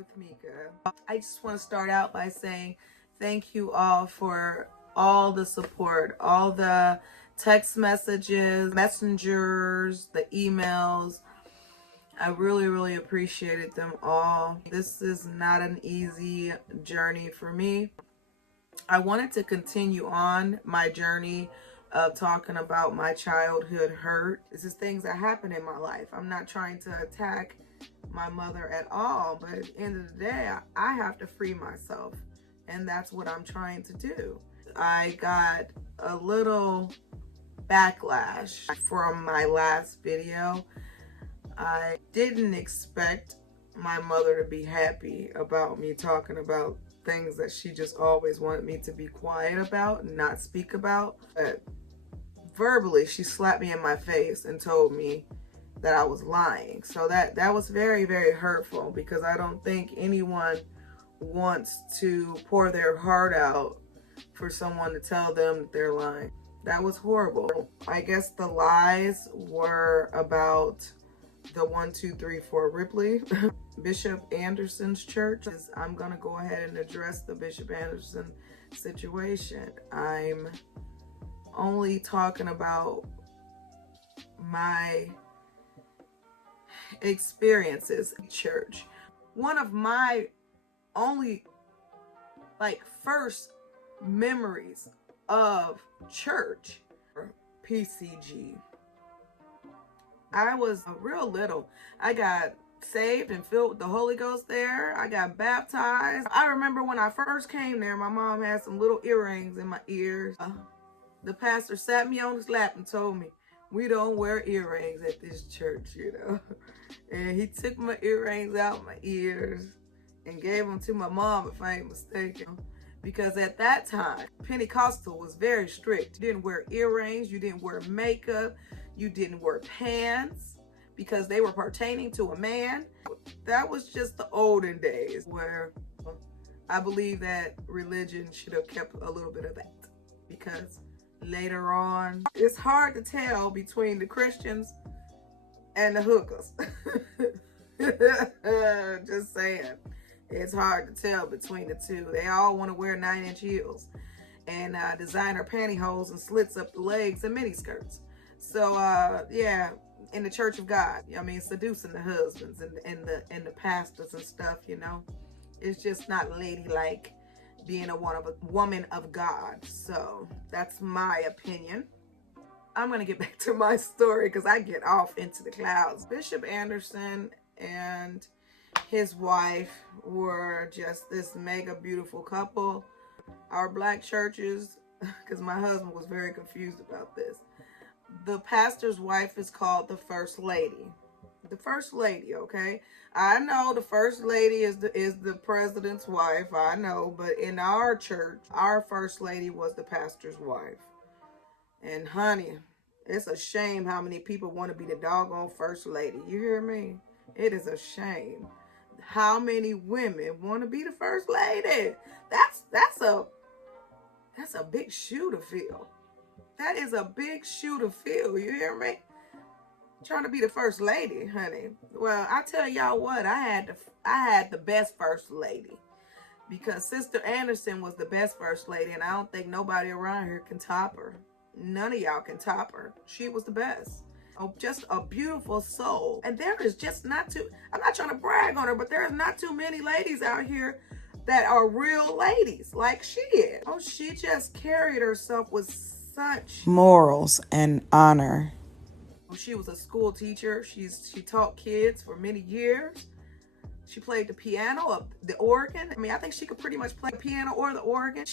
with Meeka. I just want to start out by saying thank you all for all the support, all the text messages, messengers, the emails. I really appreciated them all. This is not an easy journey for me. I wanted to continue on my journey of talking about my childhood hurt. This is things that happen in my life. I'm not trying to attack my mother at all, but at the end of the day, I have to free myself, and that's what I'm trying to do. I got a little backlash from my last video. I didn't expect my mother to be happy about me talking about things that she just always wanted me to be quiet about and not speak about. But verbally, she slapped me in my face and told me that I was lying. So that was very hurtful, because I don't think anyone wants to pour their heart out for someone to tell them that they're lying. That was horrible. I guess the lies were about the 1234 Ripley, Bishop Anderson's church. I'm gonna go ahead and address the Bishop Anderson situation. I'm only talking about my experiences in church. One of my only first memories of church, PCG. I was real little. I got saved and filled with the Holy Ghost there. I got baptized. I remember when I first came there, my mom had some little earrings in my ears. The pastor sat me on his lap and told me, we don't wear earrings at this church, you know. And he took my earrings out my ears and gave them to my mom, if I ain't mistaken. Because at that time, Pentecostal was very strict. You didn't wear earrings, you didn't wear makeup, you didn't wear pants, because they were pertaining to a man. That was just the olden days, where I believe that religion should have kept a little bit of that. Because later on, it's hard to tell between the Christians and the hookers. Just saying. It's hard to tell between the two. They all want to wear 9-inch heels and designer pantyhose and slits up the legs and miniskirts. So yeah, in the Church of God, I mean, seducing the husbands and the pastors and stuff, you know. It's just not ladylike being a woman of God. So that's my opinion. I'm gonna get back to my story because I get off into the clouds. Bishop Anderson and his wife were just this mega beautiful couple. Our black churches, because my husband was very confused about this, the pastor's wife is called the First Lady. The First Lady, okay? I know the First Lady is the president's wife, I know, but in our church, our First Lady was the pastor's wife. And honey, it's a shame how many people want to be the doggone First Lady. You hear me? It is a shame how many women want to be the First Lady. That's a big shoe to fill. That is a big shoe to fill. You hear me? Trying to be the First Lady, honey. Well, I tell y'all what, I had the best First Lady, because Sister Anderson was the best First Lady, and I don't think nobody around here can top her. None of y'all can top her. She was the best. Oh, just a beautiful soul. And there is just not too, I'm not trying to brag on her, but there's not too many ladies out here that are real ladies like she is. Oh, she just carried herself with such morals and honor. She was a school teacher. She taught kids for many years. She played the piano, the organ. I mean, I think she could pretty much play the piano or the organ.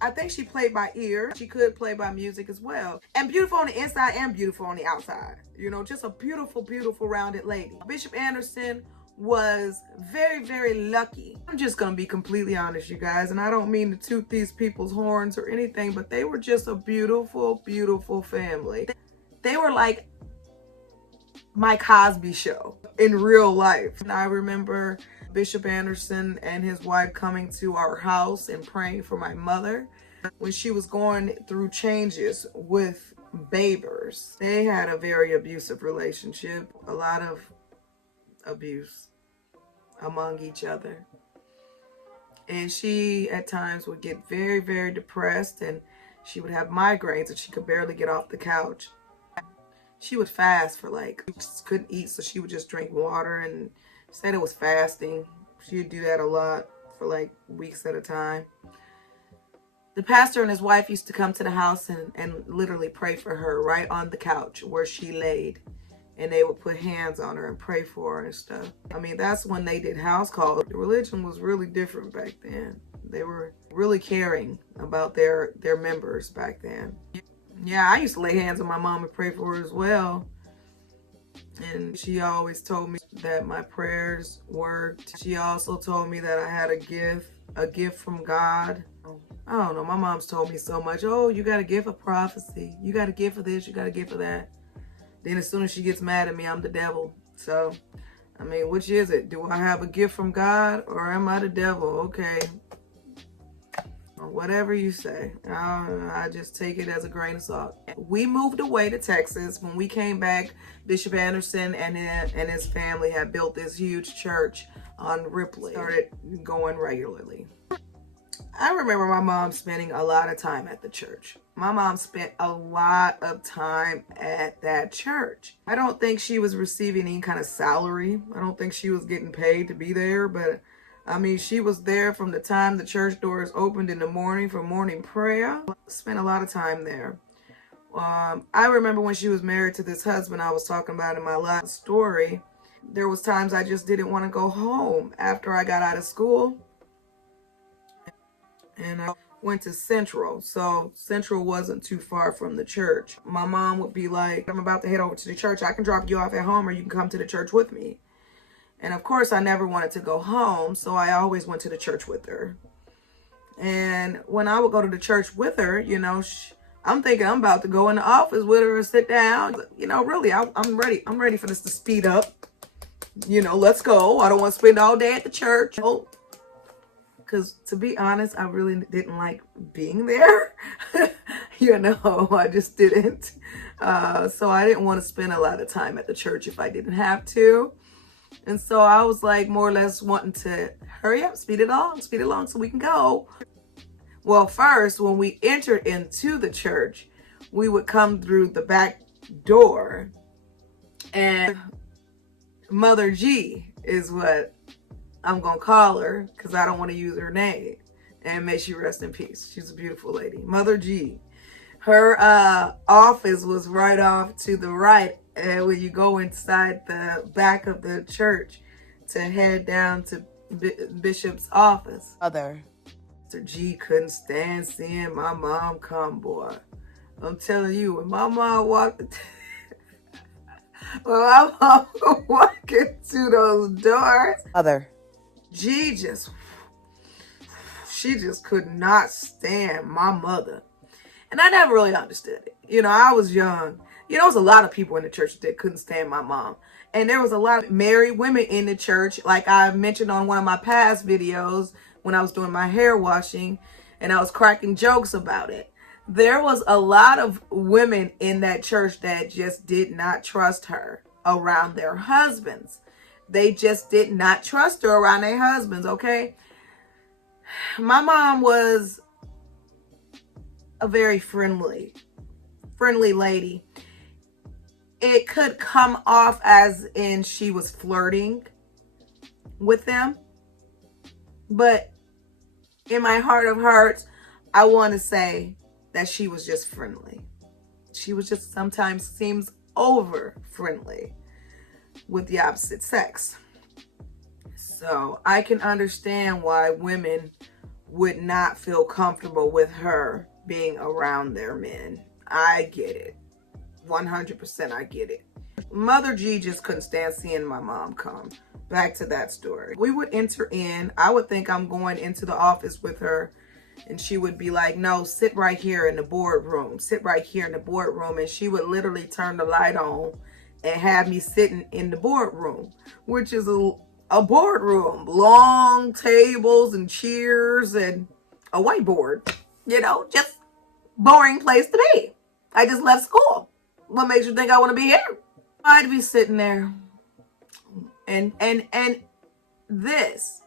I think she played by ear. She could play by music as well. And beautiful on the inside and beautiful on the outside. You know, just a beautiful rounded lady. Bishop Anderson was very lucky. I'm just gonna be completely honest, you guys, and I don't mean to toot these people's horns or anything, but they were just a beautiful family. They were like my Cosby Show in real life. And I remember Bishop Anderson and his wife coming to our house and praying for my mother when she was going through changes with Babers. They had a very abusive relationship, a lot of abuse. among each other. And she at times would get very, very depressed, and she would have migraines and she could barely get off the couch. She would fast for like, couldn't eat, so she would just drink water and said it was fasting. She would do that a lot for like weeks at a time. The pastor and his wife used to come to the house and literally pray for her right on the couch where she laid. And they would put hands on her and pray for her and stuff. I mean, that's when they did house calls. The religion was really different back then. They were really caring about their members back then. Yeah, I used to lay hands on my mom and pray for her as well. And she always told me that my prayers worked. She also told me that I had a gift from God. I don't know, my mom's told me so much. Oh, you got a gift of prophecy. You got a gift for this, you got a gift for that. Then as soon as she gets mad at me, I'm the devil. So, I mean, which is it? Do I have a gift from God or am I the devil? Okay. Whatever you say. I just take it as a grain of salt. We moved away to Texas. When we came back, Bishop Anderson and his family had built this huge church on Ripley. Started going regularly. I remember my mom spending a lot of time at the church. My mom spent a lot of time at that church. I don't think she was receiving any kind of salary. I don't think she was getting paid to be there, but I mean, she was there from the time the church doors opened in the morning for morning prayer. Spent a lot of time there. I remember when she was married to this husband I was talking about in my last story, there was times I just didn't want to go home after I got out of school. And I went to Central. So Central wasn't too far from the church. My mom would be like, I'm about to head over to the church. I can drop you off at home or you can come to the church with me. And of course, I never wanted to go home. So I always went to the church with her. And when I would go to the church with her, you know, I'm thinking I'm about to go in the office with her and sit down. You know, really, I'm ready. I'm ready for this to speed up. You know, let's go. I don't want to spend all day at the church. Because to be honest, I really didn't like being there. You know, I just didn't. So I didn't want to spend a lot of time at the church if I didn't have to. And so I was like more or less wanting to hurry up, speed it along so we can go. Well, first, when we entered into the church, we would come through the back door. And Mother G is what I'm going to call her because I don't want to use her name. And may she rest in peace. She's a beautiful lady. Mother G. Her office was right off to the right. And when you go inside the back of the church to head down to Bishop's office. Mother G couldn't stand seeing my mom come, boy. I'm telling you, when my mom walked... when my mom walked into those doors... Mother G she just could not stand my mother. And I never really understood it. You know, I was young. You know, there was a lot of people in the church that couldn't stand my mom. And there was a lot of married women in the church. Like I mentioned on one of my past videos when I was doing my hair washing and I was cracking jokes about it. There was a lot of women in that church that just did not trust her around their husbands. They just did not trust her around their husbands, okay? My mom was a very friendly lady. It could come off as in she was flirting with them. But in my heart of hearts, I want to say that she was just friendly. She was just sometimes seems over friendly with the opposite sex. So I can understand why women would not feel comfortable with her being around their men. I get it. 100% I get it. Mother G just couldn't stand seeing my mom come. Back to that story. We would enter in. I would think I'm going into the office with her. And she would be like, no, sit right here in the boardroom. Sit right here in the boardroom. And she would literally turn the light on and have me sitting in the boardroom, which is a boardroom. Long tables and chairs and a whiteboard. You know, just boring place to be. I just left school. What makes you think I want to be here? I'd be sitting there. And this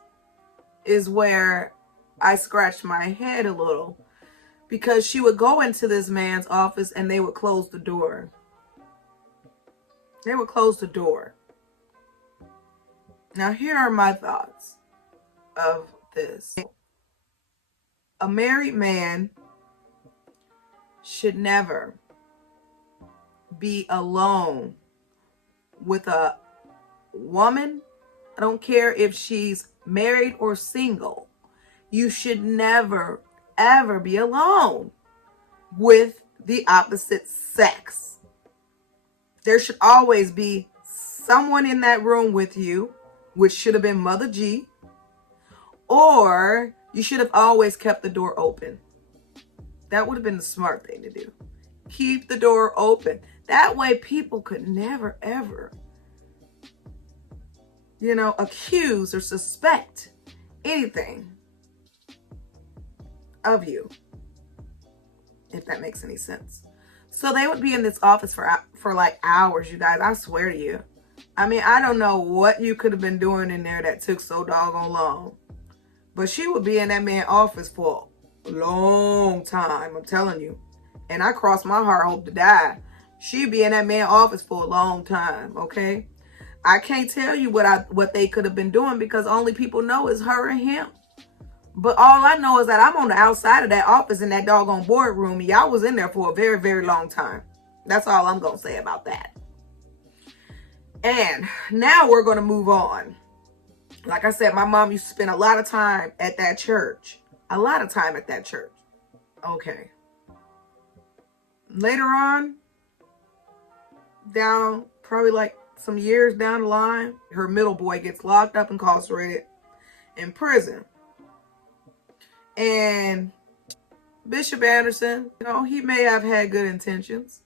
is where I scratched my head a little, because she would go into this man's office and they would close the door. They would close the door. Now, here are my thoughts of this. A married man should never be alone with a woman. I don't care if she's married or single. You should never, ever be alone with the opposite sex. There should always be someone in that room with you, which should have been Mother G, or you should have always kept the door open. That would have been the smart thing to do. Keep the door open. That way people could never, ever, accuse or suspect anything of you, if that makes any sense. So they would be in this office for like hours, you guys. I swear to you. I mean, I don't know what you could have been doing in there that took so doggone long. But she would be in that man's office for a long time, I'm telling you. And I crossed my heart, hope to die. She'd be in that man's office for a long time, okay? I can't tell you what they could have been doing, because only people know is her and him. But all I know is that I'm on the outside of that office in that doggone boardroom. Y'all was in there for a very, very long time. That's all I'm going to say about that. And now we're going to move on. Like I said, my mom used to spend a lot of time at that church. A lot of time at that church. Okay. Later on, down probably like some years down the line, her middle boy gets locked up, incarcerated in prison. And Bishop Anderson, he may have had good intentions.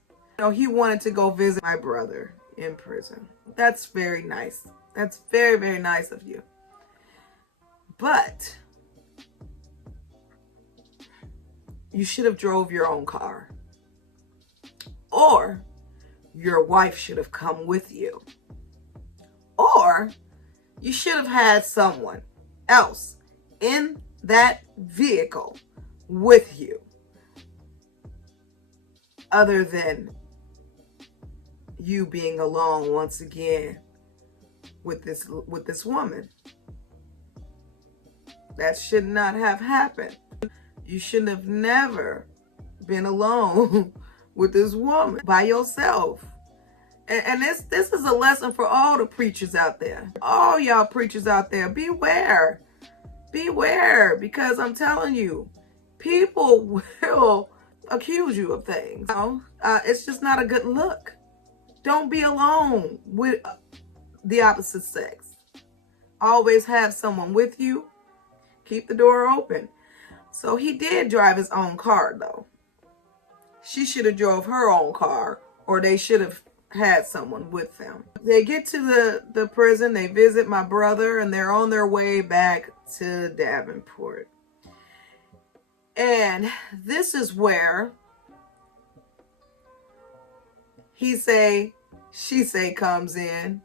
He wanted to go visit my brother in prison. That's very nice. That's very, very nice of you. But you should have drove your own car. Or your wife should have come with you. Or you should have had someone else in that vehicle with you, other than you being alone once again with this woman. That should not have happened. You shouldn't have never been alone with this woman by yourself. And this is a lesson for all the preachers out there. All y'all preachers out there, beware. Beware, because I'm telling you, people will accuse you of things. It's just not a good look. Don't be alone with the opposite sex. Always have someone with you. Keep the door open. So he did drive his own car, though. She should have drove her own car, or they should have had someone with them. They get to the prison, they visit my brother, and they're on their way back to Davenport. And this is where he say, she say comes in.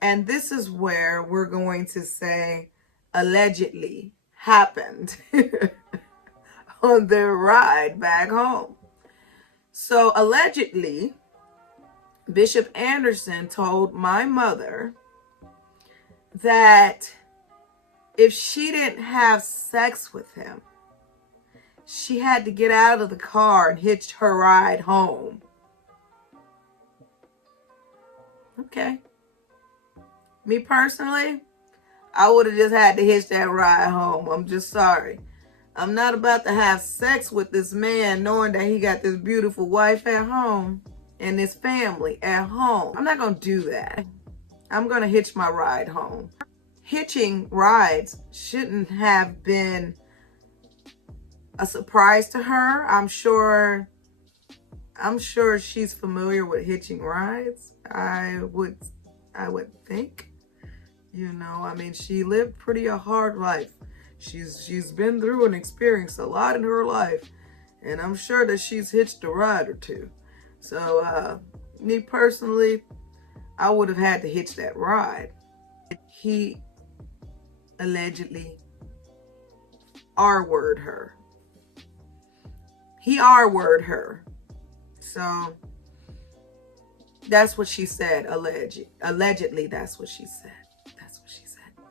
And this is where we're going to say allegedly happened on their ride back home. So allegedly, Bishop Anderson told my mother that if she didn't have sex with him, she had to get out of the car and hitch her ride home. Okay. Me personally, I would have just had to hitch that ride home. I'm just sorry. I'm not about to have sex with this man knowing that he got this beautiful wife at home and his family at home. I'm not going to do that. I'm going to hitch my ride home. Hitching rides shouldn't have been a surprise to her. I'm sure she's familiar with hitching rides. I would think. I mean, she lived pretty a hard life. She's been through and experienced a lot in her life, and I'm sure that she's hitched a ride or two. So, me personally, I would have had to hitch that ride. He allegedly R-word her. He R-word her. So that's what she said. Allegedly, that's what she said. That's what she said.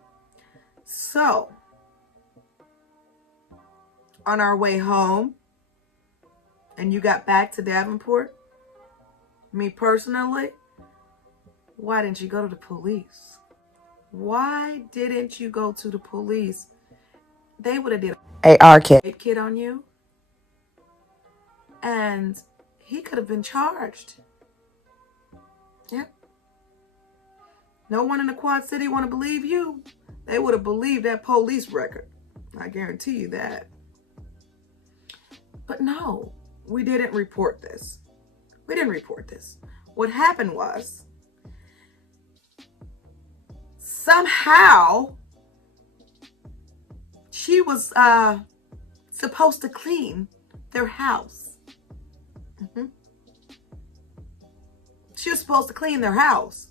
So on our way home, and you got back to Davenport, me personally, why didn't you go to the police? Why didn't you go to the police? They would have did a rape kit on you, and he could have been charged. Yep. No one in the Quad City want to believe you. They would have believed that police record. I guarantee you that. But no, we didn't report this. We didn't report this. What happened was, somehow she was supposed to clean their house. She was supposed to clean their house.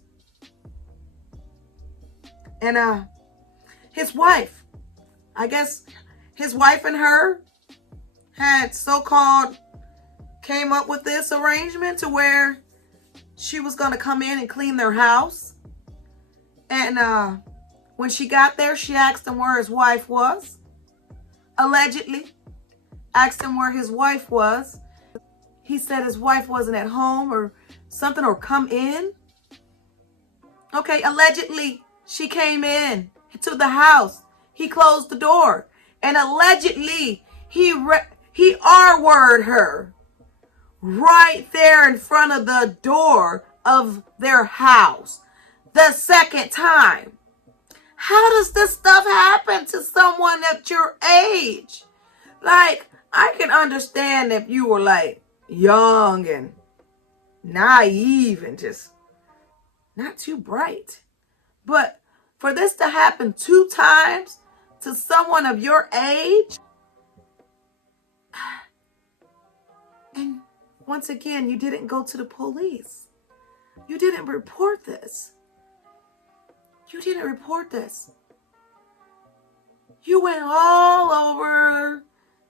And his wife, I guess his wife and her had so-called came up with this arrangement to where she was going to come in and clean their house. And when she got there, she asked him where his wife was. Allegedly asked him where his wife was. He said his wife wasn't at home or something, or come in. Okay, allegedly she came in to the house. He closed the door, and allegedly he R-worded her right there in front of the door of their house the second time. How does this stuff happen to someone at your age? Like, I can understand if you were like young and naive and just not too bright. But for this to happen 2 times to someone of your age, and once again, you didn't go to the police. You didn't report this. You didn't report this. You went all over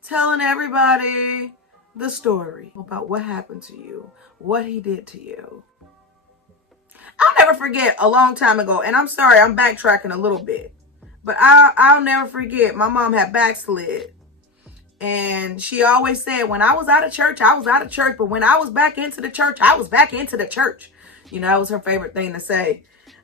telling everybody the story about what happened to you, what he did to you. I'll never forget a long time ago, and I'm sorry, I'm backtracking a little bit, but I'll never forget, my mom had backslid. And she always said, when I was out of church, I was out of church. But when I was back into the church, I was back into the church. You know, that was her favorite thing to say.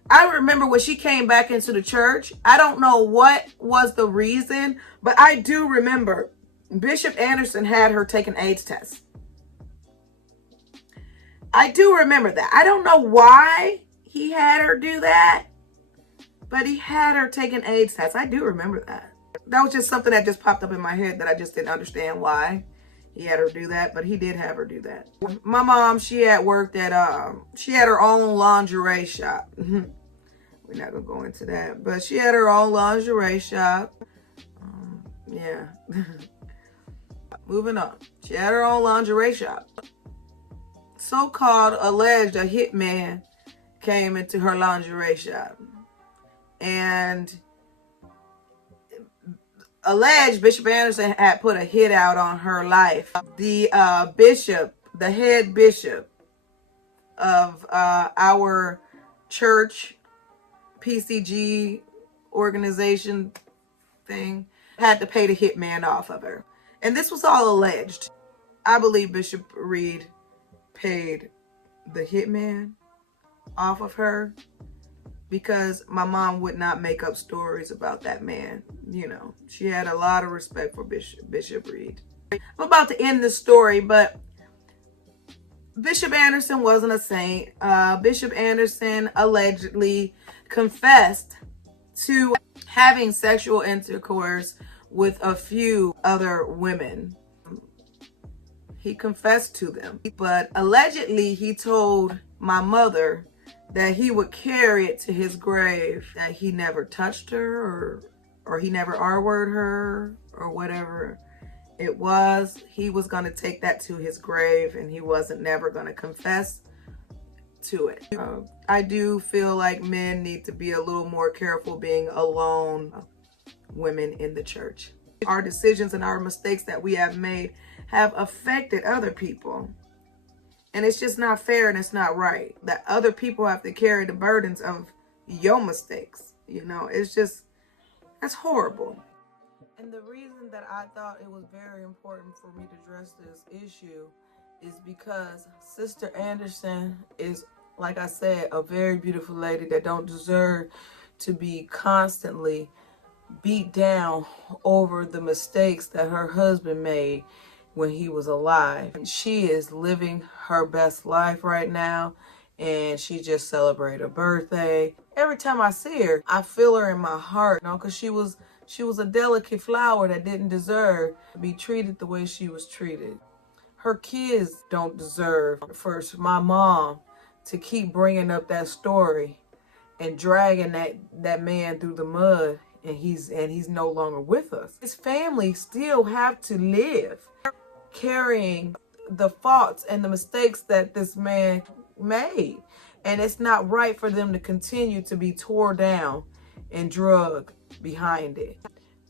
I remember when she came back into the church, I don't know what was the reason, but I do remember Bishop Anderson had her take an AIDS test. I do remember that. I don't know why he had her do that, but he had her take an AIDS test. I do remember that. That was just something that just popped up in my head that I just didn't understand why he had her do that, but he did have her do that. My mom, she had worked at, she had her own lingerie shop. We're not gonna go into that, but she had her own lingerie shop. Yeah. Moving on. She had her own lingerie shop. So-called alleged a hitman came into her lingerie shop, and alleged Bishop Anderson had put a hit out on her life. The bishop, the head bishop of our church PCG organization thing, had to pay the hitman off of her. And this was all alleged. I believe Bishop Reed paid the hitman off of her because my mom would not make up stories about that man. You know, she had a lot of respect for Bishop Reed. I'm about to end this story, but Bishop Anderson wasn't a saint. Bishop Anderson allegedly confessed to having sexual intercourse with a few other women. He confessed to them, but allegedly he told my mother that he would carry it to his grave, that he never touched her or he never R-worded her or whatever it was. He was going to take that to his grave, and he wasn't never going to confess to it. I do feel like men need to be a little more careful being alone women in the church. Our decisions and our mistakes that we have made have affected other people. And it's just not fair and it's not right that other people have to carry the burdens of your mistakes. You know, it's just, that's horrible. And the reason that I thought it was very important for me to address this issue is because Sister Anderson is, like I said, a very beautiful lady that don't deserve to be constantly beat down over the mistakes that her husband made when he was alive. She is living her best life right now, and she just celebrated her birthday. Every time I see her, I feel her in my heart, you know, because she was a delicate flower that didn't deserve to be treated the way she was treated. Her kids don't deserve for my mom to keep bringing up that story and dragging that man through the mud, and he's no longer with us. His family still have to live carrying the faults and the mistakes that this man made. And it's not right for them to continue to be tore down and drugged behind it.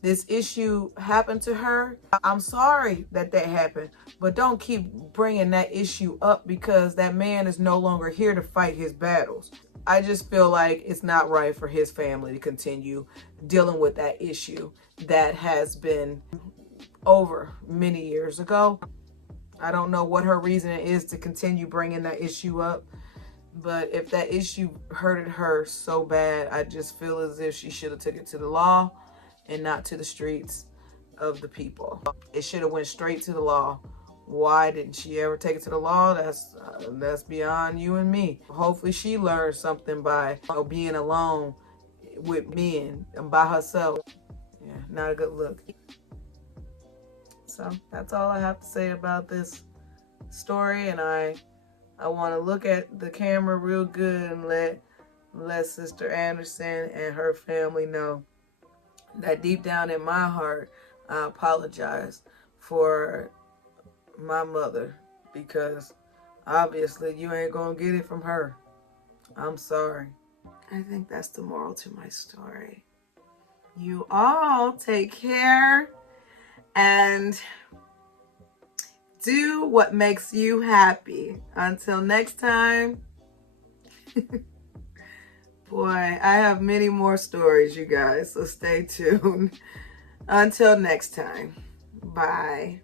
This issue happened to her. I'm sorry that happened, but don't keep bringing that issue up because that man is no longer here to fight his battles. I just feel like it's not right for his family to continue dealing with that issue that has been over many years ago. I don't know what her reason is to continue bringing that issue up, but if that issue hurted her so bad, I just feel as if she should have took it to the law and not to the streets of the people. It should have went straight to the law. Why didn't she ever take it to the law? That's beyond you and me. Hopefully she learned something by being alone with men and by herself. Yeah, not a good look. So that's all I have to say about this story, and I want to look at the camera real good and let Sister Anderson and her family know that deep down in my heart, I apologize for my mother, because obviously you ain't gonna get it from her. I'm sorry. I think that's the moral to my story. You all take care and do what makes you happy. Until next time. Boy, I have many more stories, you guys, so stay tuned. Until next time. Bye.